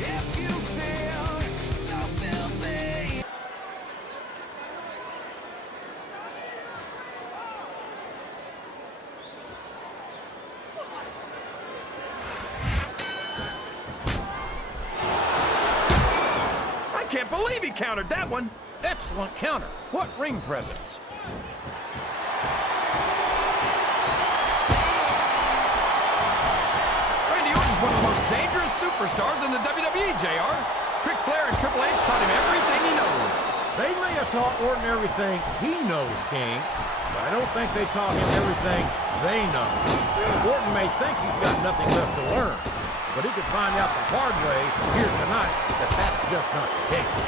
If you feel so filthy. I can't believe he countered that one. Excellent counter. What ring presence. Randy Orton's one of the most dangerous superstars in the WWE, JR. Ric Flair and Triple H taught him everything he knows. They may have taught Orton everything he knows, King, but I don't think they taught him everything they know. Orton may think he's got nothing left to learn, but he could find out the hard way here tonight that that's just not the case.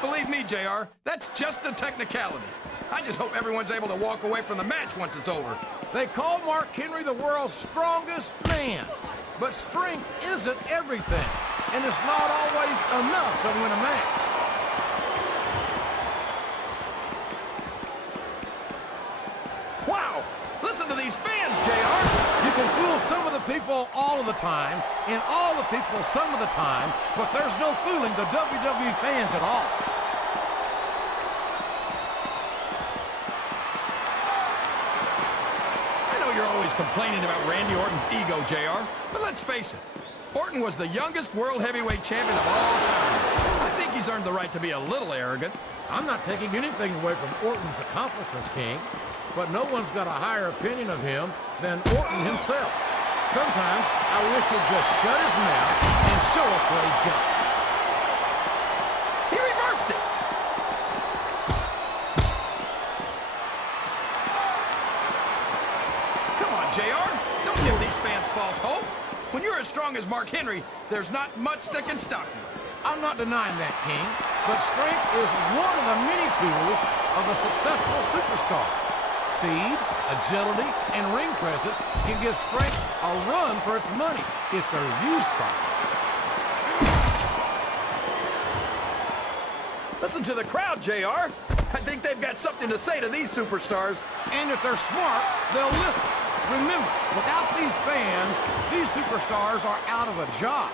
Believe me, JR, that's just a technicality. I just hope everyone's able to walk away from the match once it's over. They call Mark Henry the world's strongest man, but strength isn't everything, and it's not always enough to win a match. Wow! Listen to these fans, JR! You can fool some of the people all of the time, and all the people some of the time, but there's no fooling the WWE fans at all. You're always complaining about Randy Orton's ego, JR, but let's face it, Orton was the youngest world heavyweight champion of all time. I think he's earned the right to be a little arrogant. I'm not taking anything away from Orton's accomplishments, King, but no one's got a higher opinion of him than Orton himself. Sometimes I wish he'd just shut his mouth and show us what he's got. He reversed it. JR, don't give these fans false hope. When you're as strong as Mark Henry, there's not much that can stop you. I'm not denying that, King, but strength is one of the many tools of a successful superstar. Speed, agility, and ring presence can give strength a run for its money if they're used properly. Listen to the crowd, JR. I think they've got something to say to these superstars. And if they're smart, they'll listen. Remember, without these fans, these superstars are out of a job.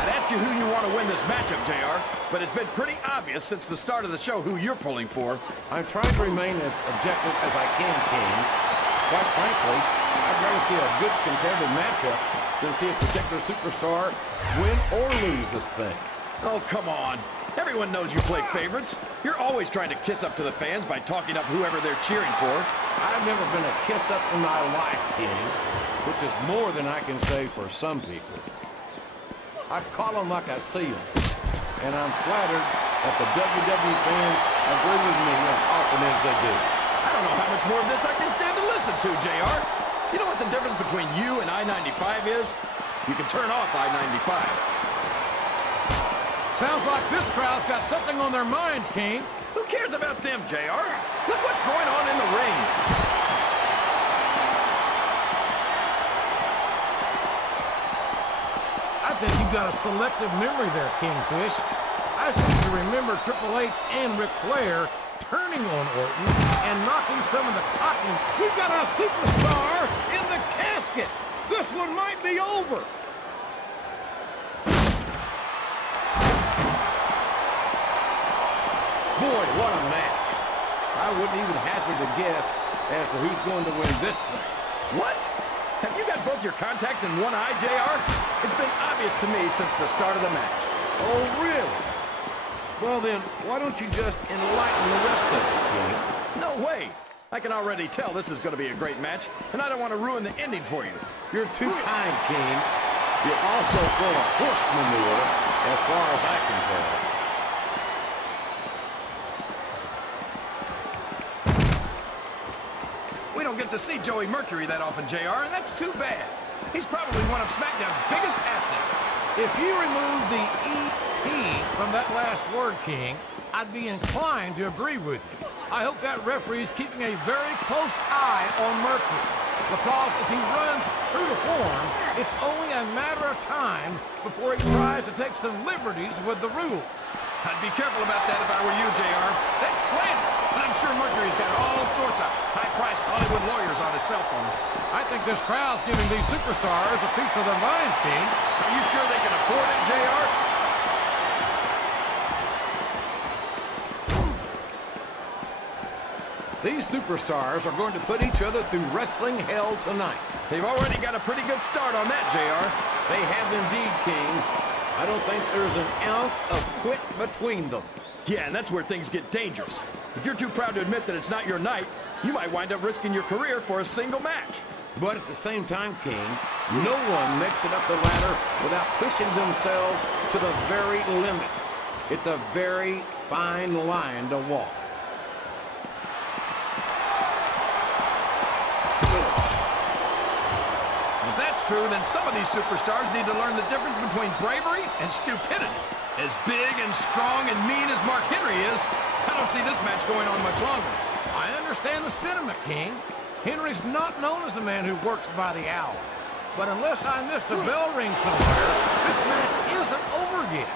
I'd ask you who you want to win this matchup, JR, but it's been pretty obvious since the start of the show who you're pulling for. I'm trying to remain as objective as I can, King. Quite frankly, I'd rather see a good competitive matchup than see a particular superstar win or lose this thing. Oh, come on. Everyone knows you play favorites. You're always trying to kiss up to the fans by talking up whoever they're cheering for. I've never been a kiss-up in my life, King, which is more than I can say for some people. I call them like I see them, and I'm flattered that the WWE fans agree with me as often as they do. I don't know how much more of this I can stand to listen to, JR. You know what the difference between you and I-95 is? You can turn off I-95. Sounds like this crowd's got something on their minds, King. Who cares about them, JR? Look what's going on in the ring. I think you've got a selective memory there, Kingfish. I seem to remember Triple H and Ric Flair turning on Orton and knocking some of the cotton. We've got a superstar in the casket. This one might be over. Boy, what a match. I wouldn't even hazard a guess as to who's going to win this thing. What? Have you got both your contacts in one eye, JR? It's been obvious to me since the start of the match. Oh, really? Well then, why don't you just enlighten the rest of us, King? No way. I can already tell this is going to be a great match, and I don't want to ruin the ending for you. You're too kind, King. You're also full of horse manure, as far as I can tell. We don't get to see Joey Mercury that often, JR, and that's too bad. He's probably one of SmackDown's biggest assets. If you remove the E.T. from that last word, King, I'd be inclined to agree with you. I hope that referee's keeping a very close eye on Mercury, because if he runs true to form, it's only a matter of time before he tries to take some liberties with the rules. I'd be careful about that if I were you, JR. That's slander. And I'm sure Mercury's got all sorts of high-priced Hollywood lawyers on his cell phone. I think this crowd's giving these superstars a piece of their minds, King. Are you sure they can afford it, JR? These superstars are going to put each other through wrestling hell tonight. They've already got a pretty good start on that, JR. They have indeed, King. I don't think there's an ounce of quit between them. Yeah, and that's where things get dangerous. If you're too proud to admit that it's not your night, you might wind up risking your career for a single match. But at the same time, King, no one makes it up the ladder without pushing themselves to the very limit. It's a very fine line to walk. If that's true, then some of these superstars need to learn the difference between bravery and stupidity. As big and strong and mean as Mark Henry is, I don't see this match going on much longer. I understand the sentiment, King. Henry's not known as a man who works by the hour. But unless I missed a bell ring somewhere, this match isn't over yet.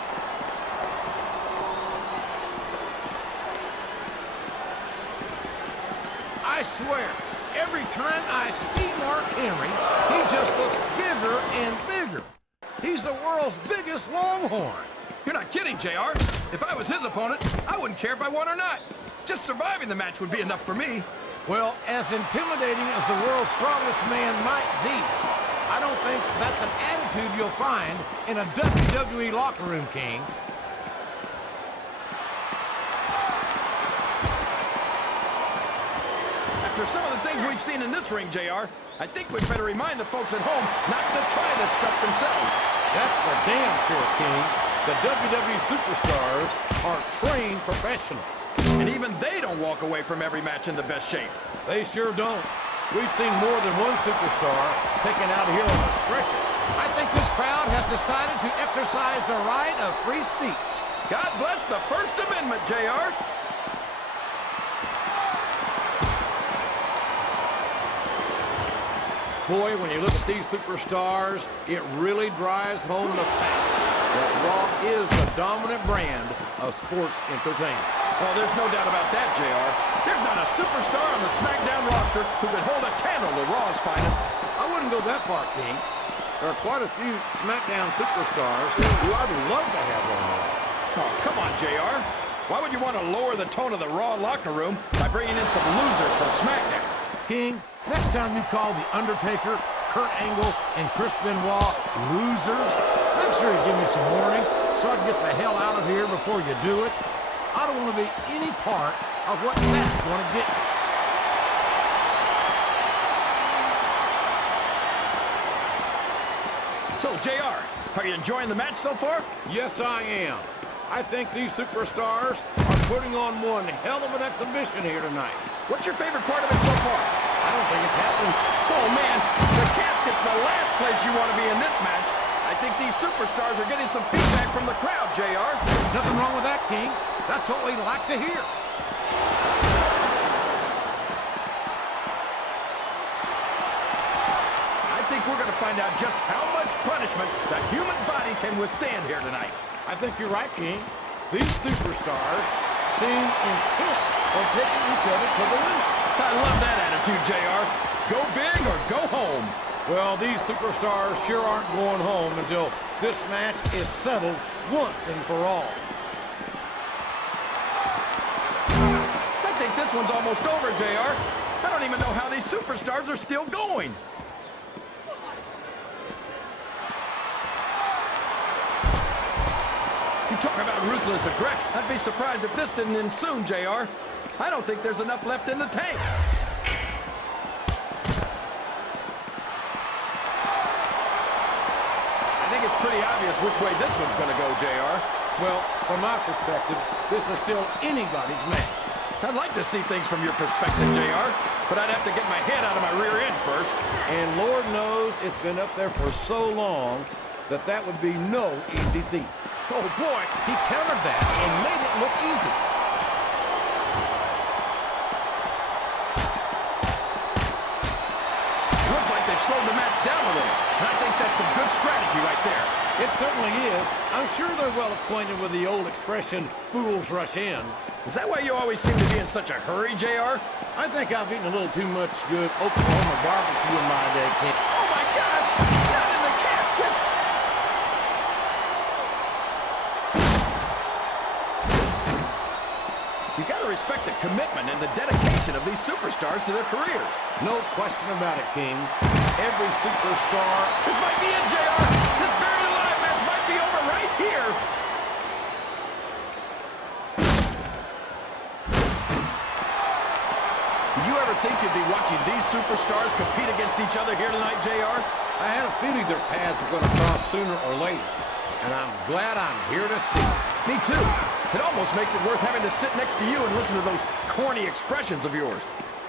I swear, every time I see Mark Henry, he just looks bigger and bigger. He's the world's biggest longhorn. You're not kidding, JR. If I was his opponent, I wouldn't care if I won or not. Just surviving the match would be enough for me. Well, as intimidating as the world's strongest man might be, I don't think that's an attitude you'll find in a WWE locker room, King. After some of the things we've seen in this ring, JR, I think we'd better remind the folks at home not to try this stuff themselves. That's for damn sure, King. The WWE superstars are trained professionals. And even they don't walk away from every match in the best shape. They sure don't. We've seen more than one superstar taken out here on a stretcher. I think this crowd has decided to exercise the right of free speech. God bless the First Amendment, JR. Boy, when you look at these superstars, it really drives home the fact that Raw is the dominant brand of sports entertainment. Oh, there's no doubt about that, JR. There's not a superstar on the SmackDown roster who could hold a candle to Raw's finest. I wouldn't go that far, King. There are quite a few SmackDown superstars who I'd love to have on Raw. Oh, come on, JR. Why would you want to lower the tone of the Raw locker room by bringing in some losers from SmackDown? King, next time you call The Undertaker, Kurt Angle, and Chris Benoit losers, make sure you give me some warning so I can get the hell out of here before you do it. I don't want to be any part of what that's going to get me. So, JR, are you enjoying the match so far? Yes, I am. I think these superstars are putting on one hell of an exhibition here tonight. What's your favorite part of it so far? I don't think it's happening. Oh, man, the casket's the last place you want to be in this match. I think these superstars are getting some feedback from the crowd, JR. Nothing wrong with that, King. That's what we like to hear. I think we're going to find out just how much punishment the human body can withstand here tonight. I think you're right, King. These superstars seem intent on taking each other to the limit. I love that attitude, JR. Go big or go home. Well, these superstars sure aren't going home until this match is settled once and for all. I think this one's almost over, JR. I don't even know how these superstars are still going. You talk about ruthless aggression. I'd be surprised if this didn't end soon, JR. I don't think there's enough left in the tank. I think it's pretty obvious which way this one's going to go, JR. Well, from my perspective, this is still anybody's match. I'd like to see things from your perspective, JR, but I'd have to get my head out of my rear end first. And Lord knows it's been up there for so long that that would be no easy feat. Oh, boy, he countered that and made it look easy. Looks like they've slowed the match match down a little. And I think that's some good strategy right there. It certainly is. I'm sure they're well acquainted with the old expression, fools rush in. Is that why you always seem to be in such a hurry, JR? I think I've eaten a little too much good Oklahoma barbecue in my day, King. Oh my gosh! Not in the casket! You gotta respect the commitment and the dedication of these superstars to their careers. No question about it, King. Every superstar... This might be it, JR! This buried alive match might be over right here! Did you ever think you'd be watching these superstars compete against each other here tonight, JR? I had a feeling their paths were going to cross sooner or later, and I'm glad I'm here to see it. Me too. It almost makes it worth having to sit next to you and listen to those corny expressions of yours.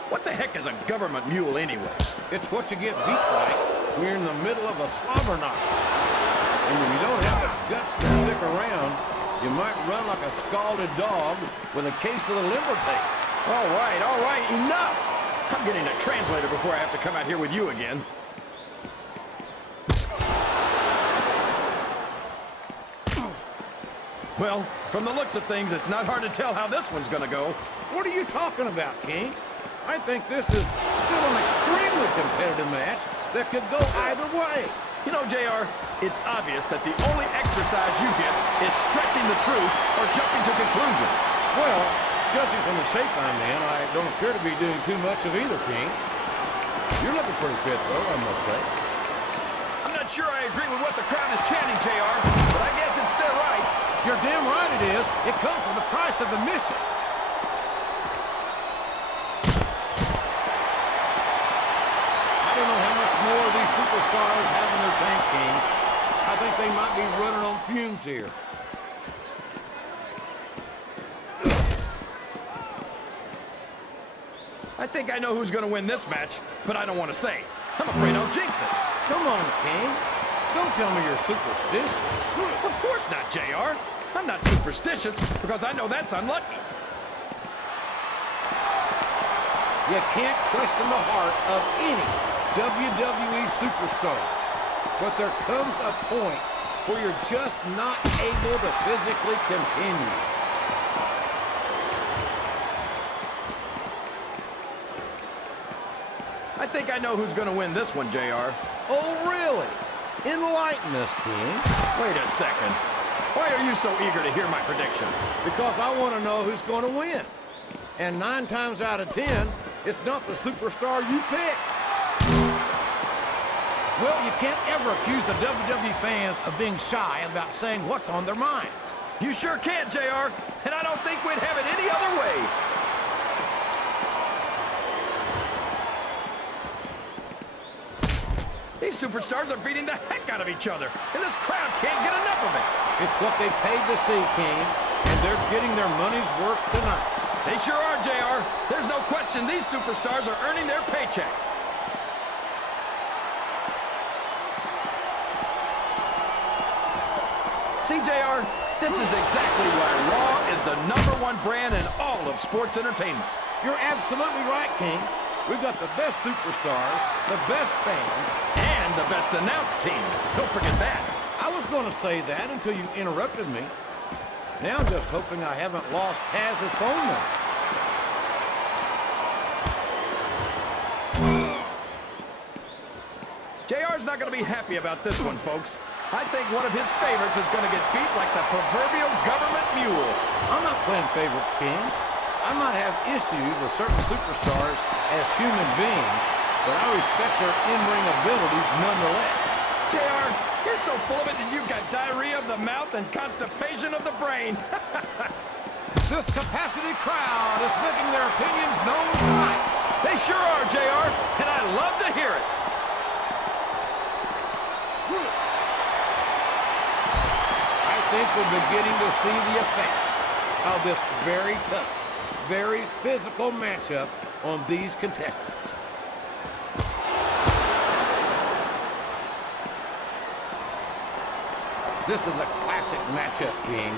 What the heck is a government mule anyway? It's what you get beat like when you're in the middle of a slobber knock. And when you don't have the guts to stick around, you might run like a scalded dog with a case of the limber tape. All right, enough! I'm getting a translator before I have to come out here with you again. Well, from the looks of things, it's not hard to tell how this one's gonna go. What are you talking about, King? I think this is still an extremely competitive match that could go either way. You know, JR, it's obvious that the only exercise you get is stretching the truth or jumping to conclusions. Well, judging from the shape I'm in, I don't appear to be doing too much of either, King. You're looking pretty fit, though, I must say. I'm not sure I agree with what the crowd is chanting, JR, but I guess it's their right. You're damn right it is. It comes with the price of admission. I don't know how much more these superstars have in their tank, King. I think they might be running on fumes here. I think I know who's going to win this match, but I don't want to say. I'm afraid I'll jinx it. Come on, King. Don't tell me you're superstitious. Of course not, JR. I'm not superstitious because I know that's unlucky. You can't question the heart of any WWE superstar. But there comes a point where you're just not able to physically continue. I think I know who's going to win this one, JR. Oh, really? Enlighten us, King. Wait a second. Why are you so eager to hear my prediction? Because I want to know who's going to win. And 9 times out of 10, it's not the superstar you pick. Well, you can't ever accuse the WWE fans of being shy about saying what's on their minds. You sure can't, JR, and I don't think we'd have it any other way. These superstars are beating the heck out of each other, and this crowd can't get enough of it. It's what they paid to see, King, and they're getting their money's worth tonight. They sure are, JR. There's no question these superstars are earning their paychecks. See, JR, this is exactly why Raw is the #1 brand in all of sports entertainment. You're absolutely right, King. We've got the best superstars, the best fans, and the best announced team. Don't forget that. I was going to say that until you interrupted me. Now I'm just hoping I haven't lost Taz's phone number. JR's not going to be happy about this one, folks. I think one of his favorites is going to get beat like the proverbial government mule. I'm not playing favorites, King. I might have issues with certain superstars as human beings, but I respect their in-ring abilities nonetheless. JR, you're so full of it that you've got diarrhea of the mouth and constipation of the brain. This capacity crowd is making their opinions known tonight. They sure are, JR, and I love to hear it. I think we're beginning to see the effects of this very tough, very physical matchup on these contestants. This is a classic matchup, King.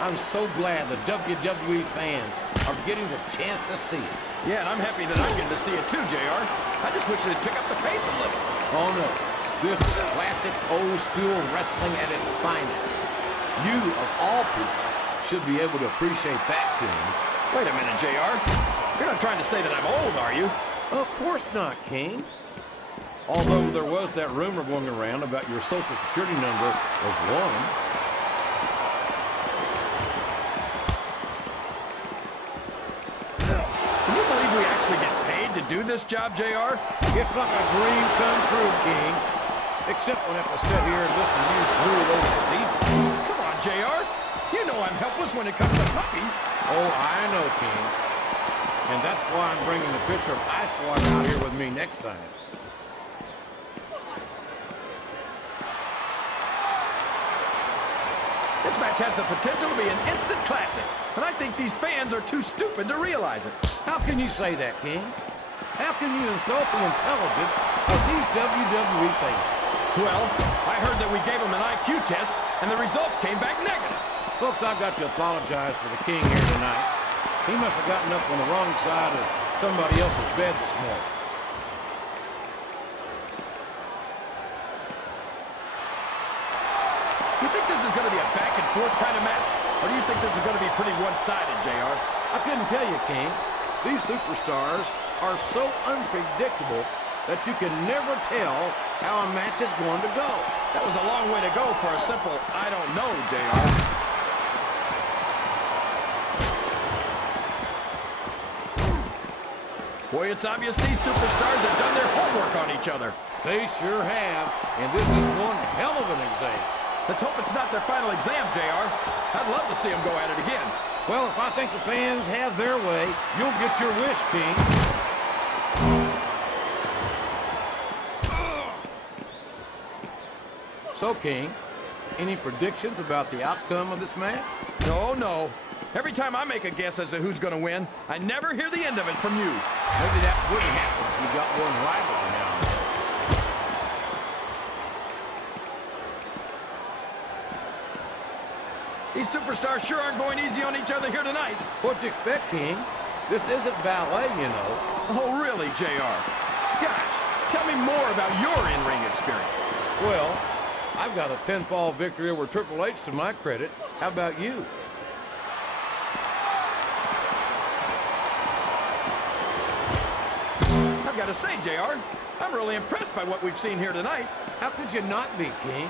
I'm so glad the WWE fans are getting the chance to see it. Yeah, and I'm happy that I'm getting to see it too, JR. I just wish they'd pick up the pace a little. Oh, no. This is classic old-school wrestling at its finest. You, of all people, should be able to appreciate that, King. Wait a minute, JR. You're not trying to say that I'm old, are you? Of course not, King. Although there was that rumor going around about your Social Security number was 1. Can you believe we actually get paid to do this job, JR? It's like a dream come true, King. Except when I have to sit here and listen to you drool over the demons. Come on, JR. You know I'm helpless when it comes to puppies. Oh, I know, King. And that's why I'm bringing the pitcher of ice water out here with me next time. This match has the potential to be an instant classic, and I think these fans are too stupid to realize it. How can you say that, King? How can you insult the intelligence of these WWE fans? Well, I heard that we gave them an IQ test, and the results came back negative. Folks, I've got to apologize for the King here tonight. He must have gotten up on the wrong side of somebody else's bed this morning. You think this is going to be a back-and-forth kind of match? Or do you think this is going to be pretty one-sided, JR? I couldn't tell you, King. These superstars are so unpredictable that you can never tell how a match is going to go. That was a long way to go for a simple, I don't know, JR. Boy, it's obvious these superstars have done their homework on each other. They sure have, and this is one hell of an exam. Let's hope it's not their final exam, JR. I'd love to see them go at it again. Well, if I think the fans have their way, you'll get your wish, King. So, King, any predictions about the outcome of this match? No. Every time I make a guess as to who's going to win, I never hear the end of it from you. Maybe that wouldn't happen if you got one right every now and then. These superstars sure aren't going easy on each other here tonight. What'd you expect, King? This isn't ballet, you know. Oh, really, JR? Gosh, tell me more about your in-ring experience. Well, I've got a pinfall victory over Triple H to my credit. How about you? I've got to say, JR, I'm really impressed by what we've seen here tonight. How could you not be, King?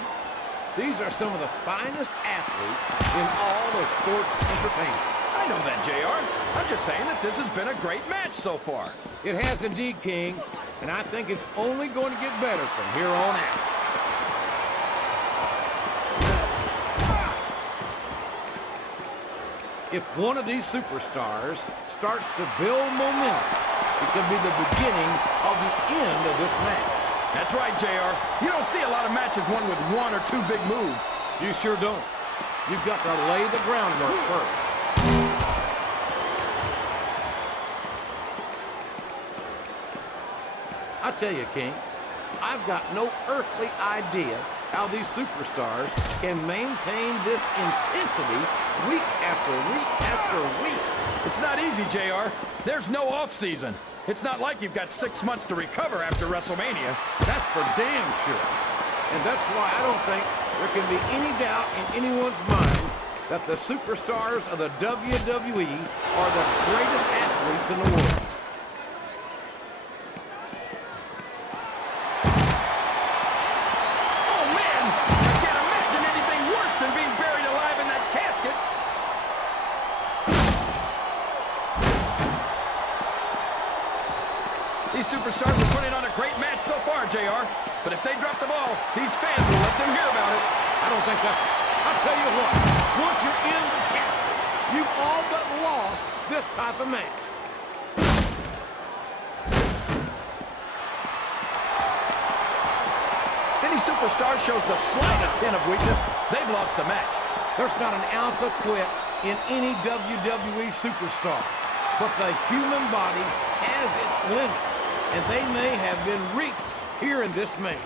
These are some of the finest athletes in all of sports entertainment. I know that, JR. I'm just saying that this has been a great match so far. It has indeed, King, and I think it's only going to get better from here on out. If one of these superstars starts to build momentum, it could be the beginning of the end of this match. That's right, JR. You don't see a lot of matches won with one or two big moves. You sure don't. You've got to lay the groundwork first. I tell you, King, I've got no earthly idea how these superstars can maintain this intensity week after week after week. It's not easy, JR. There's no off-season. It's not like you've got 6 months to recover after WrestleMania. That's for damn sure. And that's why I don't think there can be any doubt in anyone's mind that the superstars of the WWE are the greatest athletes in the world. Oh, man! I can't imagine anything worse than being buried alive in that casket. These superstars are putting on a great match so far, JR. But if they drop the ball, these fans will let them hear about it. I don't think that's... I'll tell you what, once you're in the casket, you've all but lost this type of match. If any superstar shows the slightest hint of weakness, they've lost the match. There's not an ounce of quit in any WWE superstar. But the human body has its limits, and they may have been reached here in this match.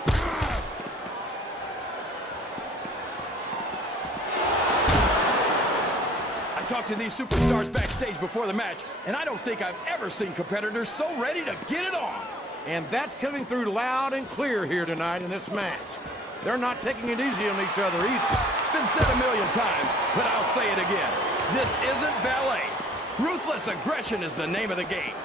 I talked to these superstars backstage before the match, and I don't think I've ever seen competitors so ready to get it on. And that's coming through loud and clear here tonight in this match. They're not taking it easy on each other either. It's been said a million times, but I'll say it again. This isn't ballet. Ruthless aggression is the name of the game.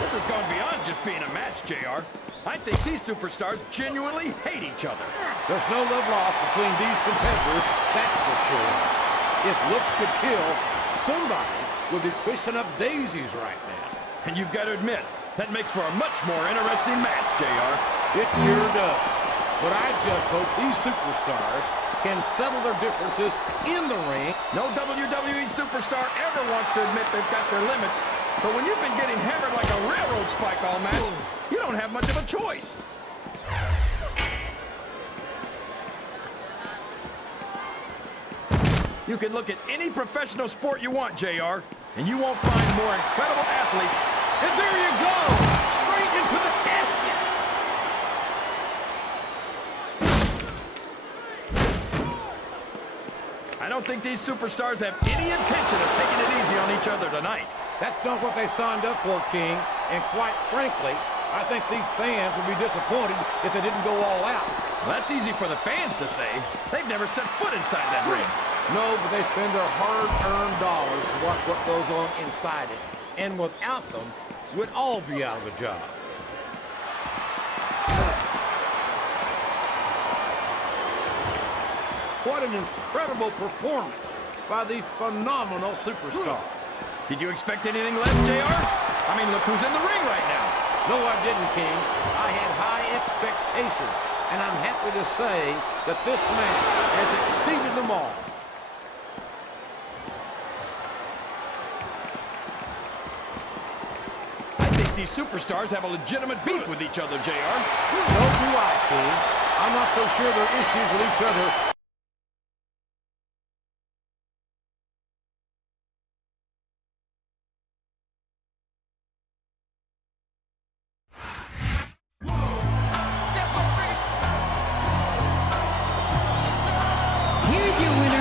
This has gone beyond just being a match, JR. I think these superstars genuinely hate each other. There's no love lost between these competitors, that's for sure. If looks could kill, somebody would be pushing up daisies right now. And you've got to admit, that makes for a much more interesting match, JR. It sure does. But I just hope these superstars can settle their differences in the ring. No WWE superstar ever wants to admit they've got their limits. But when you've been getting hammered like a railroad spike all match, you don't have much of a choice. You can look at any professional sport you want, JR, and you won't find more incredible athletes. And there you go! Straight into the casket! I don't think these superstars have any intention of taking it easy on each other tonight. That's not what they signed up for, King. And quite frankly, I think these fans would be disappointed if they didn't go all out. Well, that's easy for the fans to say. They've never set foot inside that ring. No, but they spend their hard-earned dollars to watch what goes on inside it. And without them, we'd all be out of a job. What an incredible performance by these phenomenal superstars. Did you expect anything less, JR? I mean, look who's in the ring right now. No, I didn't, King. I had high expectations, and I'm happy to say that this match has exceeded them all. I think these superstars have a legitimate beef with each other, JR. So do I, King. I'm not so sure their issues with each other. Here's your winner